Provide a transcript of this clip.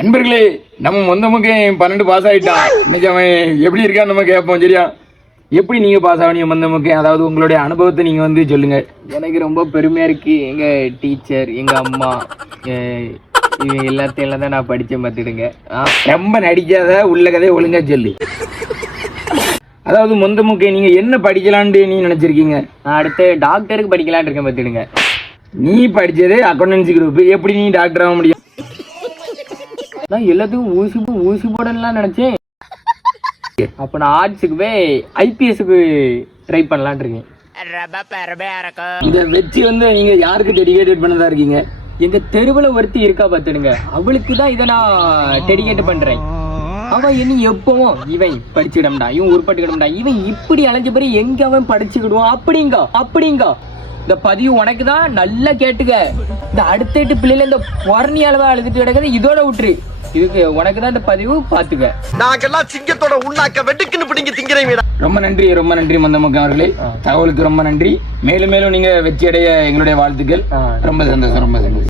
நண்பர்களே, நம்ம மொந்தமுக்கு 12 பாஸ் ஆயிட்டான். இன்னைக்கு அவன் எப்படி இருக்கான்னு நம்ம கேட்போம். சரியா? எப்படி நீங்க பாஸ் ஆவீங்க மொந்தமுக்கு? அதாவது உங்களுடைய அனுபவத்தை நீங்க வந்து சொல்லுங்க. எனக்கு ரொம்ப பெருமையா இருக்கு. எங்க டீச்சர், எங்க அம்மா, இது எல்லாத்தையும் தான் நான் படிச்சேன் பார்த்துடுங்க. ரொம்ப நடிக்காத, உள்ள கதையை ஒழுங்கா சொல்லு. அதாவது மொந்தமுக்கு நீங்க என்ன படிக்கலான்னு நீ நினைச்சிருக்கீங்க? நான் அடுத்து டாக்டருக்கு படிக்கலான்னு இருக்கேன் பார்த்துடுங்க. நீ படிச்சது அக்கௌண்டன்சி குரூப், எப்படி நீ டாக்டர் ஆக முடியும்? நான் எல்லாத்துக்கும் ஊசி போடலாம் நினைச்சேன். அப்ப நான் ஆர்ட்ஸுக்கு போய் ஐபிஎஸ்க்கு ட்ரை பண்ணலான் இருக்கேன். இதை வச்சு வந்து நீங்க யாருக்கு டெடிகேட்டட் பண்ணதா இருக்கீங்க? எங்க தெருவில் ஒருத்தி இருக்கா பார்த்துடுங்க, அவளுக்கு தான் இதை நான் டெடிகேட் பண்றேன். அவன் இனி எப்பவும் இவன் படிச்சுக்கிடம்டா, இவன் உருப்பட்டுக்கிடம்டா, இவன் இப்படி அலைஞ்ச பிறகு எங்க அவன் படிச்சுக்கிடுவான் அப்படிங்க. இந்த பதிவு உனக்கு தான், நல்லா கேட்டுக்க. இந்த அடுத்த பிள்ளைல இந்த பொறணி அளவா அழுதுட்டு கிடக்குது, இதோட விட்டுரு. இதுக்கு உனக்கு தான் இந்த பதிவு, பாத்துக்க. நாங்கெல்லாம் சிங்கத்தோட உண்ணாக்க வெட்டுக்குன்னு பிடிங்க திங்கிறீங்க. ரொம்ப நன்றி மந்தமுக்கு அவர்களே, தகவலுக்கு ரொம்ப நன்றி. மேலும் மேலும் நீங்க வெற்றி அடைய எங்களுடைய வாழ்த்துக்கள். ரொம்ப சந்தோஷம்.